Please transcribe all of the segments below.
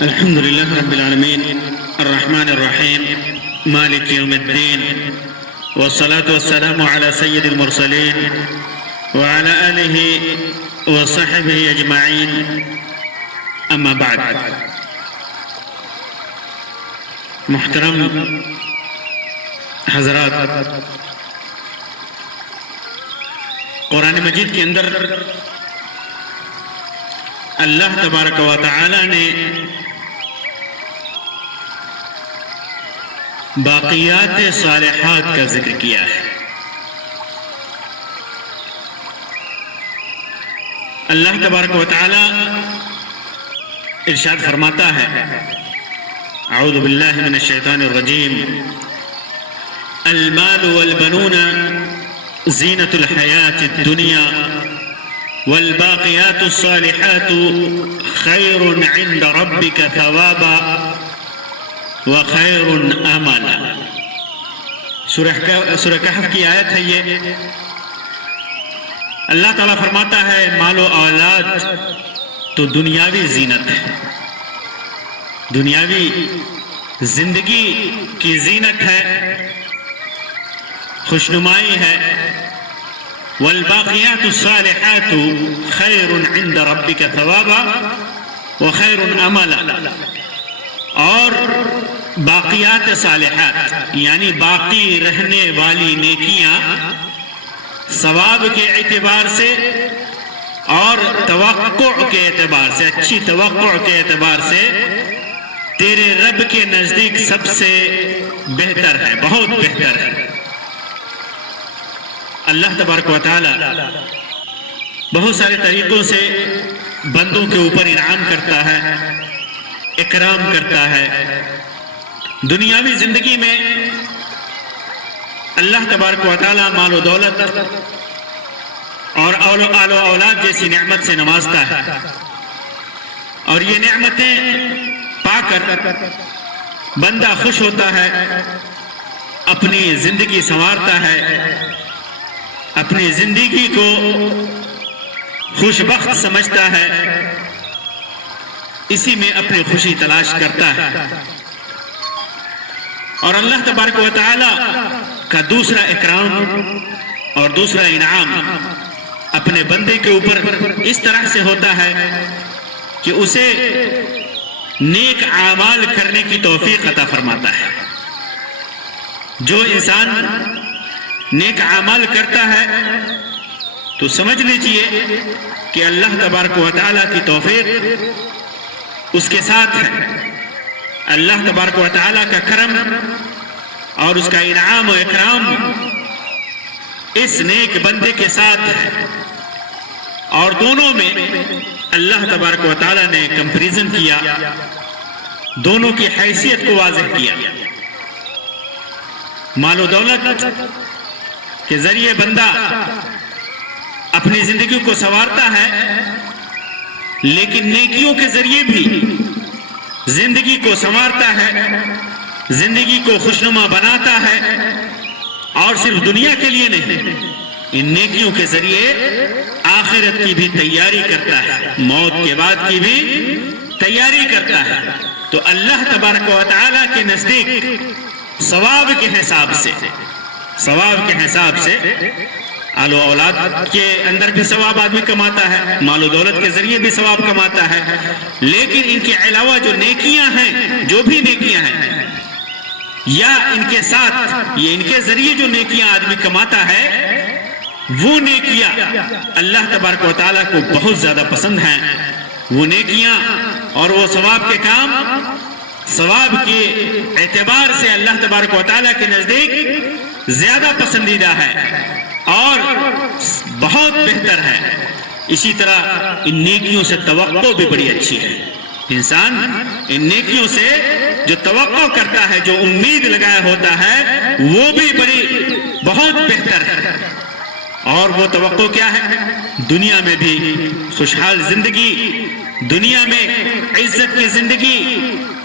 الحمد لله رب العالمين الرحمن الرحيم مالك يوم الدين والصلاة والسلام على سيد المرسلين وعلى آله وصحبه أجمعين أما بعد. محترم حضرات، قرآن مجید کے اندر اللہ تبارک و تعالی نے باقیات صالحات کا ذکر کیا ہے. اللہ تبارک و تعالی ارشاد فرماتا ہے، اعوذ باللہ من الشیطان الرجیم، المال والبنون زینۃ الحیاۃ الدنیا والباقیات الصالحات خیر عند ربک ثوابا وخیر املا. سورہ کہف کی آیت ہے یہ. اللہ تعالیٰ فرماتا ہے مال و اولاد تو دنیاوی زینت ہے، دنیاوی زندگی کی زینت ہے، خوشنمائی ہے. والباقیات الصالحات خیر عند ربک ثوابا وخیر املا. اور باقیات صالحات یعنی باقی رہنے والی نیکیاں ثواب کے اعتبار سے اور توقع کے اعتبار سے، اچھی توقع کے اعتبار سے تیرے رب کے نزدیک سب سے بہتر ہے، بہت بہتر ہے. اللہ تبارک و تعالی بہت سارے طریقوں سے بندوں کے اوپر انعام کرتا ہے، اکرام کرتا ہے. دنیاوی زندگی میں اللہ تبارک و تعالی مال و دولت اور آل و اولاد جیسی نعمت سے نوازتا ہے، اور یہ نعمتیں پا کر بندہ خوش ہوتا ہے، اپنی زندگی سنوارتا ہے، اپنی زندگی کو خوش بخت سمجھتا ہے، اسی میں اپنی خوشی تلاش کرتا ہے. اور اللہ تبارک و تعالی کا دوسرا اکرام اور دوسرا انعام اپنے بندے کے اوپر اس طرح سے ہوتا ہے کہ اسے نیک اعمال کرنے کی توفیق عطا فرماتا ہے. جو انسان نیک اعمال کرتا ہے تو سمجھ لیجئے کہ اللہ تبارک و تعالی کی توفیق اس کے ساتھ ہے. اللہ تبارک و تعالی کا کرم اور اس کا انعام و اکرام اس نیک بندے کے ساتھ ہے، اور دونوں میں اللہ تبارک و تعالی نے کمپیریزن کیا، دونوں کی حیثیت کو واضح کیا. مال و دولت کے ذریعے بندہ اپنی زندگی کو سنوارتا ہے، لیکن نیکیوں کے ذریعے بھی زندگی کو سنوارتا ہے، زندگی کو خوشنما بناتا ہے. اور صرف دنیا کے لیے نہیں، ان نیکیوں کے ذریعے آخرت کی بھی تیاری کرتا ہے، موت کے بعد کی بھی تیاری کرتا ہے. تو اللہ تبارک و تعالی کے نزدیک ثواب کے حساب سے آل و اولاد کے اندر بھی ثواب آدمی کماتا ہے، مال و دولت کے ذریعے بھی ثواب کماتا ہے، لیکن ان کے علاوہ جو نیکیاں ہیں، جو بھی نیکیاں ہیں، یا ان کے ساتھ یہ ان کے ذریعے جو نیکیاں آدمی کماتا ہے، وہ نیکیاں اللہ تبارک و تعالیٰ کو بہت زیادہ پسند ہیں. وہ نیکیاں اور وہ ثواب کے کام ثواب کے اعتبار سے اللہ تبارک و تعالیٰ کے نزدیک زیادہ پسندیدہ ہے اور بہت بہتر ہے. اسی طرح ان نیکیوں سے توقع بھی بڑی اچھی ہے. انسان ان نیکیوں سے جو توقع کرتا ہے، جو امید لگایا ہوتا ہے، وہ بھی بہت بہتر ہے. اور وہ توقع کیا ہے؟ دنیا میں بھی خوشحال زندگی، دنیا میں عزت کی زندگی،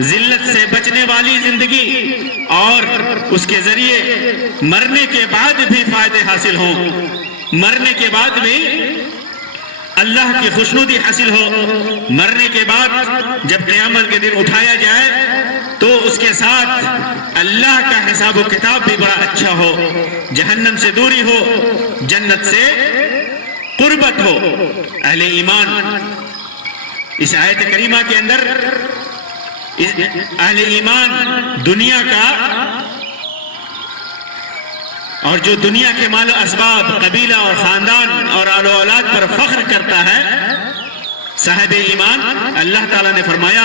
ذلت سے بچنے والی زندگی، اور اس کے ذریعے مرنے کے بعد بھی فائدے حاصل ہوں، مرنے کے بعد بھی اللہ کی خوشنودی حاصل ہو، مرنے کے بعد جب قیامت کے دن اٹھایا جائے تو اس کے ساتھ اللہ کا حساب و کتاب بھی بڑا اچھا ہو، جہنم سے دوری ہو، جنت سے قربت ہو۔ اہل ایمان اس آیت کریمہ کے اندر اہل ایمان دنیا کا اور جو دنیا کے مال و اسباب، قبیلہ اور خاندان اور آل و اولاد پر فخر کرتا ہے، صاحب ایمان اللہ تعالیٰ نے فرمایا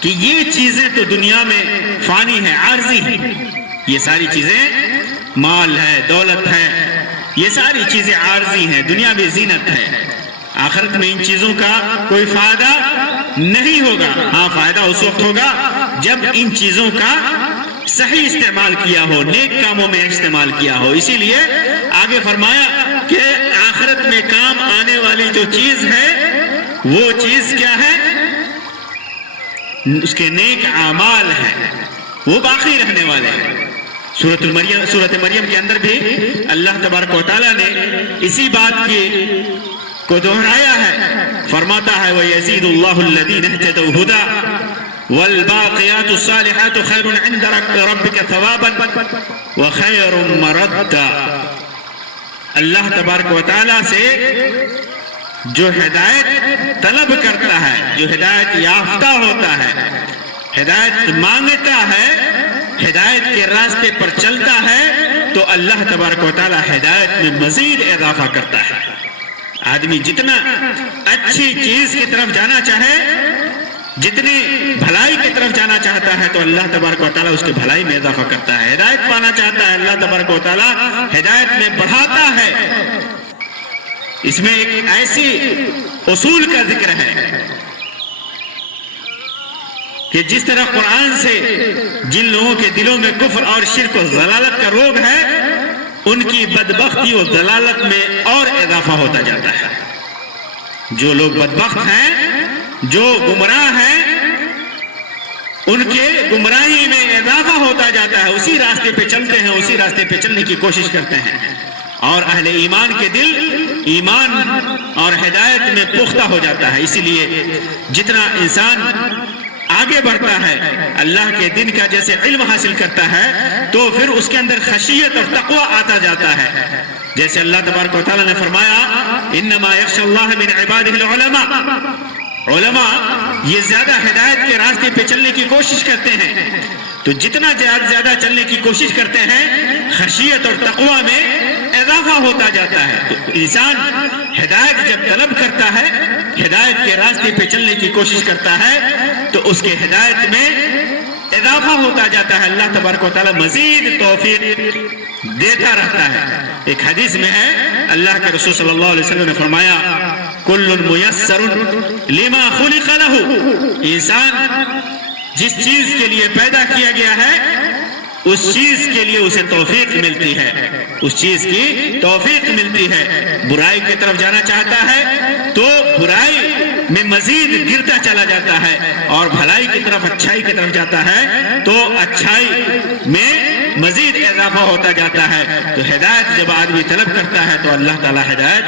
کہ یہ چیزیں تو دنیا میں فانی ہیں، عارضی ہیں، یہ ساری چیزیں مال ہے، دولت ہے، یہ ساری چیزیں عارضی ہیں، دنیاوی زینت ہے، آخرت میں ان چیزوں کا کوئی فائدہ نہیں ہوگا۔ ہاں فائدہ اس وقت ہوگا جب ان چیزوں کا صحیح استعمال کیا ہو، نیک کاموں میں استعمال کیا ہو۔ اسی لیے آگے فرمایا کہ آخرت میں کام آنے والی جو چیز ہے وہ چیز کیا ہے؟ اس کے نیک اعمال ہیں، وہ باقی رہنے والے ہیں۔ سورۃ مریم کے اندر بھی اللہ تبارک و تعالیٰ نے اسی بات کو دہرایا ہے، فرماتا ہے وَيَزِيدُ اللَّهُ الَّذِينَ اهْتَدَوْا هُدًى وَالْبَاقِيَاتُ الصَّالِحَاتُ خَيْرٌ عِندَ رَبِّكَ ثَوَابًا وَخَيْرٌ مَرَدًّا۔ اللہ تبارک و تعالیٰ سے جو ہدایت طلب کرتا ہے، جو ہدایت یافتہ ہوتا ہے، ہدایت مانگتا ہے، ہدایت کے راستے پر چلتا ہے، تو اللہ تبارک و تعالیٰ ہدایت میں مزید اضافہ کرتا ہے۔ آدمی جتنا اچھی چیز کی طرف جانا چاہے، جتنی بھلائی کی طرف جانا چاہتا ہے، تو اللہ تبارک و تعالیٰ اس کے بھلائی میں اضافہ کرتا ہے۔ ہدایت پانا چاہتا ہے، اللہ تبارک و تعالیٰ ہدایت میں بڑھاتا ہے۔ اس میں ایک ایسی اصول کا ذکر ہے کہ جس طرح قرآن سے جن لوگوں کے دلوں میں کفر اور شرک و ضلالت کا روگ ہے، ان کی بدبختی و ضلالت میں اور اضافہ ہوتا جاتا ہے۔ جو لوگ بدبخت ہیں، جو گمراہ ہیں، ان کے گمراہی میں اضافہ ہوتا جاتا ہے، اسی راستے پہ چلتے ہیں، اسی راستے پہ چلنے کی کوشش کرتے ہیں، اور اہل ایمان کے دل ایمان اور ہدایت میں پختہ ہو جاتا ہے۔ اسی لیے جتنا انسان آگے بڑھتا ہے، اللہ کے دین کا جیسے علم حاصل کرتا ہے، تو پھر اس کے اندر خشیت اور تقوی آتا جاتا ہے۔ جیسے اللہ تبارک و تعالیٰ نے فرمایا انما یخشی اللہ من عبادہ العلماء، علماء یہ زیادہ ہدایت کے راستے پہ چلنے کی کوشش کرتے ہیں، تو جتنا زیادہ چلنے کی کوشش کرتے ہیں، خشیت اور تقوی میں اضافہ ہوتا جاتا ہے۔ تو انسان ہدایت جب طلب کرتا ہے، ہدایت کے راستے پہ چلنے کی کوشش کرتا ہے، تو اس کے ہدایت میں اضافہ ہوتا جاتا ہے۔ اللہ تبارک و تعالیٰ مزید توفیق دیتا رہتا ہے۔ ایک حدیث میں ہے، اللہ کے رسول صلی اللہ علیہ وسلم نے فرمایا کل میسر لما خلق لہ، انسان جس چیز کے لیے پیدا کیا گیا ہے اس چیز کے لیے اسے توفیق ملتی ہے، اس چیز کی توفیق ملتی ہے۔ برائی کی طرف جانا چاہتا ہے تو برائی میں مزید گرتا چلا جاتا ہے، اور بھلائی کی طرف، اچھائی کی طرف جاتا ہے تو اچھائی میں مزید اضافہ ہوتا جاتا ہے۔ تو ہدایت جب آدمی طلب کرتا ہے تو اللہ تعالیٰ ہدایت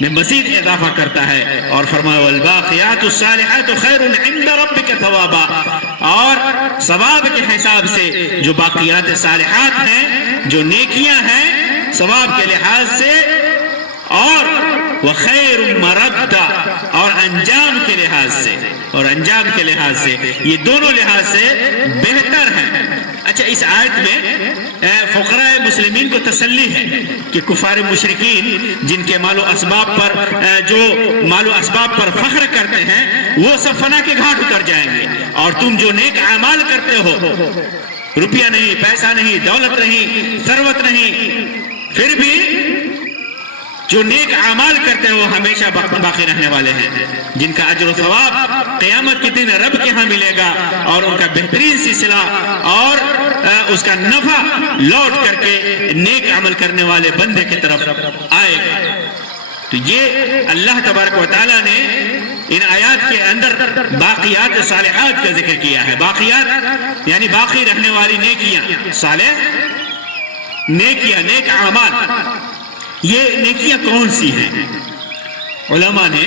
میں مزید اضافہ کرتا ہے، اور فرمایا والباقیات الصالحات خیر عند ربک ثوابا، اور ثواب کے حساب سے جو باقیات صالحات ہیں، جو نیکیاں ہیں ثواب کے لحاظ سے، اور وخیر مردا، اور انجام کے لحاظ سے، اور انجام کے لحاظ سے، یہ دونوں لحاظ سے بہتر ہیں۔ اچھا، اس آیت میں فقراء مسلمین کو تسلی ہے کہ کفار مشرکین جن کے مال و اسباب پر فخر کرتے ہیں، وہ سب فنا کے گھاٹ اتر جائیں گے، اور تم جو نیک اعمال کرتے ہو، روپیہ نہیں، پیسہ نہیں، دولت نہیں، ثروت نہیں، پھر بھی جو نیک اعمال کرتے ہیں وہ ہمیشہ باقی رہنے والے ہیں، جن کا اجر و ثواب قیامت کے دن رب کے ہاں ملے گا، اور ان کا بہترین سلسلہ اور اس کا نفع لوٹ کر کے نیک عمل کرنے والے بندے کی طرف آئے گا۔ تو یہ اللہ تبارک و تعالیٰ نے ان آیات کے اندر باقیات صالحات کا ذکر کیا ہے۔ باقیات یعنی باقی رہنے والی نیکیاں، صالح نیکیاں، نیک اعمال۔ یہ نیکیاں کون سی ہیں؟ علماء نے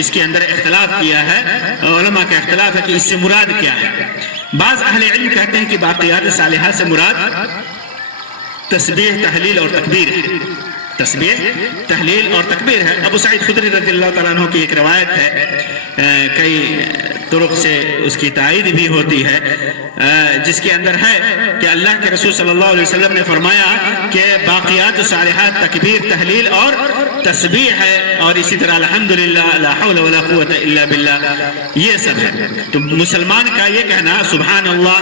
اس کے اندر اختلاف کیا ہے، علماء کا اختلاف ہے کہ اس سے مراد کیا ہے۔ بعض اہل علم کہتے ہیں کہ باقیات صالحات سے مراد تسبیح، تحلیل اور تکبیر ہے، تسبیح، تحلیل اور تکبیر ہے۔ ابو سعید خدری رضی اللہ تعالیٰ عنہ کی ایک روایت ہے، کئی طرق سے اس کی تائید بھی ہوتی ہے، جس کے اندر ہے کہ اللہ کے رسول صلی اللہ علیہ وسلم نے فرمایا کہ باقیات صالحات تکبیر، تحلیل اور تسبیح ہے، اور اسی طرح الحمدللہ، لا حول ولا قوت الا باللہ، یہ سب ہے۔ تو مسلمان کا یہ کہنا سبحان اللہ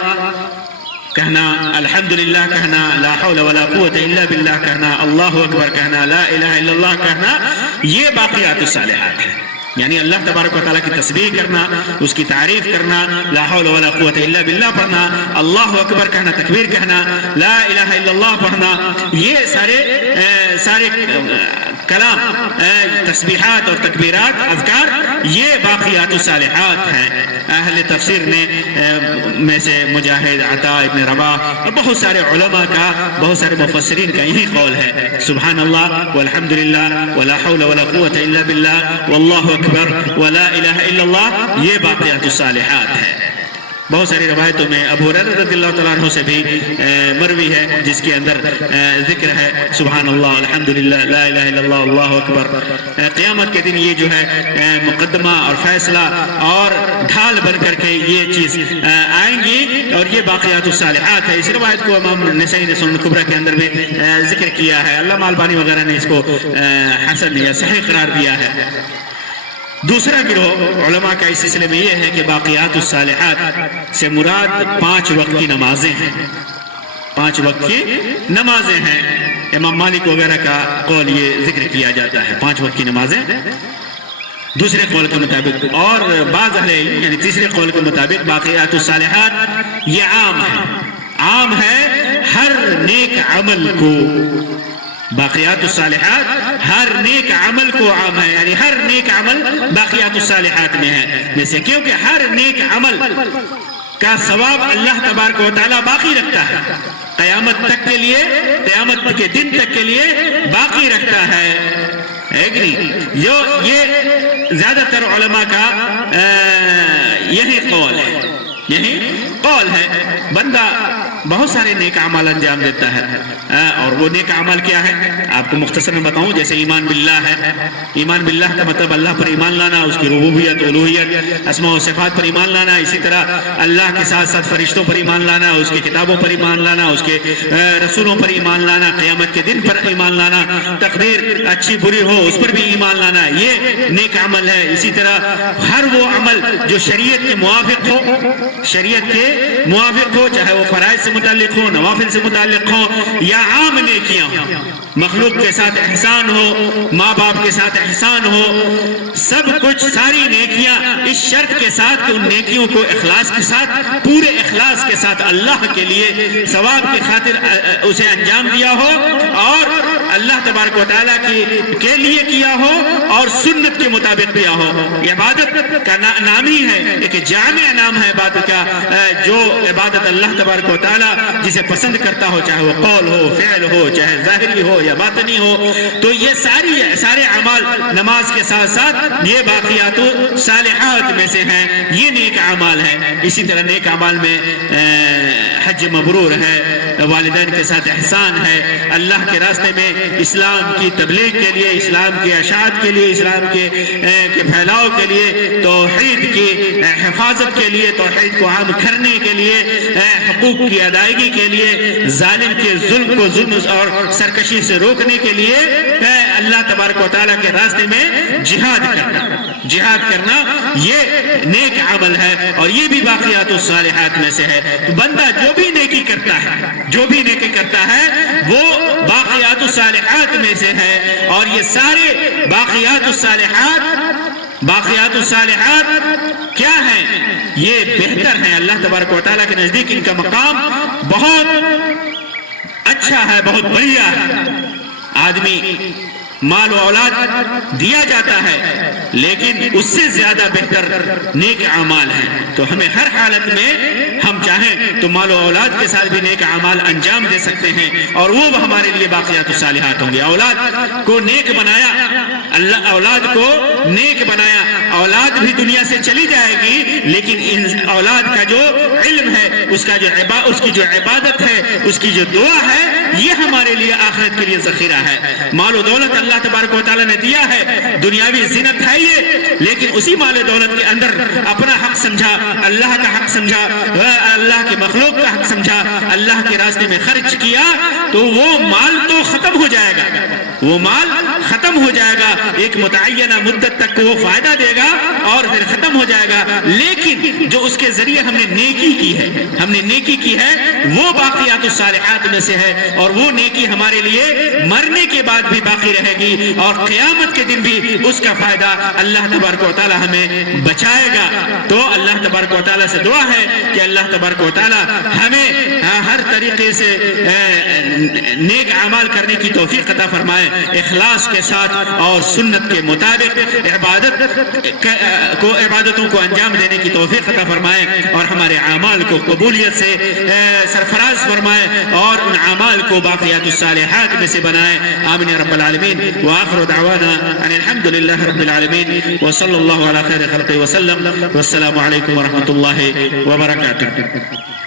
کہنا، الحمدللہ کہنا، لا حول ولا قوت الا باللہ کہنا، اللہ اکبر کہنا، لا الہ الا اللہ کہنا، یہ باقیات الصالحات ہے۔ یعنی اللہ تبارک و تعالیٰ کی تسبیح کرنا، اس کی تعریف کرنا، لا حول ولا قوت الا باللہ پڑھنا، اللہ اکبر کہنا، تکبیر کہنا، لا الہ الا اللہ پڑھنا، یہ سارے کلام، تسبیحات اور تکبیرات، اذکار، یہ باقیات الصالحات ہیں۔ اہل تفسیر نے میں سے مجاہد، عطا، ابن رباح اور بہت سارے علماء کا، بہت سارے مفسرین کا یہی قول ہے، سبحان اللہ والحمدللہ ولا حول ولا قوت الا باللہ واللہ اکبر ولا الہ الا اللہ، یہ باقیات الصالحات ہے۔ بہت ساری روایتوں میں ابو ہریرہ رضی اللہ تعالیٰ عنہ سے بھی مروی ہے، جس کے اندر ذکر ہے سبحان اللہ، الحمدللہ، لا الہ الا اللہ، اللہ اکبر۔ قیامت کے دن یہ جو ہے مقدمہ اور فیصلہ اور ڈھال بن کر کے یہ چیز آئیں گی، اور یہ باقیات الصالحات ہے۔ اس روایت کو امام نسائی نے سنن کبریٰ کے اندر بھی ذکر کیا ہے، علامہ البانی وغیرہ نے اس کو حسن یا صحیح قرار دیا ہے۔ دوسرا گروہ علماء کا اس سلسلے میں یہ ہے کہ باقیات الصالحات سے مراد 5 وقت کی نمازیں ہیں، 5 وقت کی نمازیں ہیں۔ امام مالک وغیرہ کا قول یہ ذکر کیا جاتا ہے، 5 وقت کی نمازیں دوسرے قول کے مطابق، اور بعض اہل علم یعنی تیسرے قول کے مطابق باقیات الصالحات یہ عام ہے، عام ہے ہر نیک عمل کو۔ باقیات الصالحات ہر نیک عمل کو عام ہے، یعنی ہر نیک عمل باقیات الصالحات میں ہے، جیسے کیونکہ ہر نیک عمل کا ثواب اللہ تبارک و تعالیٰ باقی رکھتا ہے، قیامت تک کے لیے، قیامت کے دن تک کے لیے باقی رکھتا ہے، یہ زیادہ تر علماء کا یہی قول ہے، یہی قول ہے۔ بندہ بہت سارے نیک اعمال انجام دیتا ہے، اور وہ نیک اعمال کیا ہے آپ کو مختصر میں بتاؤں، جیسے ایمان باللہ ہے۔ ایمان باللہ کا مطلب اللہ پر ایمان لانا، اس کی ربوبیت، الوہیت، اسماء و صفات پر ایمان لانا، اسی طرح اللہ کے ساتھ ساتھ فرشتوں پر ایمان لانا، اس کی کتابوں پر ایمان لانا، اس کے رسولوں پر ایمان لانا، قیامت کے دن پر ایمان لانا، تقدیر اچھی بری ہو اس پر بھی ایمان لانا، یہ نیک عمل ہے۔ اسی طرح ہر وہ عمل جو شریعت کے موافق ہو، شریعت کے موافق ہو، چاہے وہ فرائض سے متعلق ہو، نوافل سے متعلق ہو، یا عام نیکیاں ہوں، مخلوق کے ساتھ احسان ہو، ماں باپ کے ساتھ احسان ہو، سب کچھ ساری نیکیاں اس شرط کے ساتھ کہ ان نیکیوں کو اخلاص کے ساتھ، پورے اخلاص کے ساتھ اللہ کے لیے ثواب کی خاطر اسے انجام دیا ہو، اور اللہ تبارک و تعالیٰ کے لیے کیا ہو، اور سنت کے مطابق کیا ہو۔ عبادت کا نام ہی ہے، ایک جامع نام ہے عبادت کا، جو عبادت اللہ تبارک و تعالیٰ جسے پسند کرتا ہو، چاہے وہ قول ہو، فعل ہو، چاہے ظاہری ہو یا باطنی ہو، تو یہ سارے اعمال نماز کے ساتھ ساتھ یہ باقیات صالحات میں سے ہیں، یہ نیک اعمال ہے۔ اسی طرح نیک اعمال میں حج مبرور ہے، والدین کے ساتھ احسان ہے، اللہ کے راستے میں اسلام کی تبلیغ کے لیے، اسلام کی اشاعت کے لیے، اسلام کے پھیلاؤ کے لیے، توحید کی حفاظت کے لیے، توحید کو عام کرنے کے لیے، حقوق کی ادائیگی کے لیے، ظالم کے ظلم کو ظلم اور سرکشی سے روکنے کے لیے اللہ تبارک و تعالیٰ کے راستے میں جہاد کرنا یہ نیک عمل ہے، اور یہ بھی باقیات الصالحات میں سے ہے۔ تو بندہ جو بھی نیکی کرتا ہے وہ باقیات الصالحات میں سے ہے، اور یہ سارے باقیات الصالحات کیا ہیں؟ یہ بہتر ہیں اللہ تبارک و تعالیٰ کے نزدیک، ان کا مقام بہت اچھا ہے، بہت بڑھیا ہے۔ آدمی مال و اولاد دیا جاتا ہے، لیکن اس سے زیادہ بہتر نیک اعمال ہیں۔ تو ہمیں ہر حالت میں ہم چاہیں تو مال و اولاد کے ساتھ بھی نیک اعمال انجام دے سکتے ہیں، اور وہ ہمارے لیے باقیات الصالحات ہوں گے۔ اولاد کو نیک بنایا، اللہ اولاد کو نیک بنایا، اولاد بھی دنیا سے چلی جائے گی، لیکن ان اولاد کا جو علم ہے، اس کی جو عبادت ہے، اس کی جو دعا ہے، یہ ہمارے لیے آخرت کے لیے ذخیرہ ہے۔ مال و دولت اللہ تبارک و تعالیٰ نے دیا ہے، دنیاوی زینت ہے یہ، لیکن اسی مال و دولت کے اندر اپنا حق سمجھا، اللہ کا حق سمجھا، اللہ کے مخلوق کا حق سمجھا، اللہ کے راستے میں خرچ کیا، تو وہ مال تو ختم ہو جائے گا، وہ مال ختم ہو جائے گا، ایک متعینہ مدت تک وہ فائدہ دے گا اور پھر ختم ہو جائے گا، لیکن جو اس کے ذریعے ہم نے نیکی کی ہے وہ باقیات الصالحات میں سے ہے، اور وہ نیکی ہمارے لیے مرنے کے بعد بھی باقی رہے گی، اور قیامت کے دن بھی اس کا فائدہ اللہ تبارک و تعالی ہمیں بچائے گا۔ تو اللہ تبارک و تعالی سے دعا ہے کہ اللہ تبارک و تعالی ہمیں ہر طریقے سے نیک اعمال کرنے کی توفیق عطا فرمائے، اخلاص کے ساتھ اور سنت کے مطابق عبادتوں کو انجام دینے کی توفیق عطا فرمائے، اور ہمارے اعمال کو قبولیت سے سرفراز فرمائے، اور ان اعمال کو باقیات الصالحات میں سے بنائے۔ آمین یا رب العالمین۔ وآخر دعوانا ان الحمد للہ رب العالمین، وصلی اللہ علی خیر خلقہ وسلم، والسلام علیکم ورحمۃ اللہ وبرکاتہ۔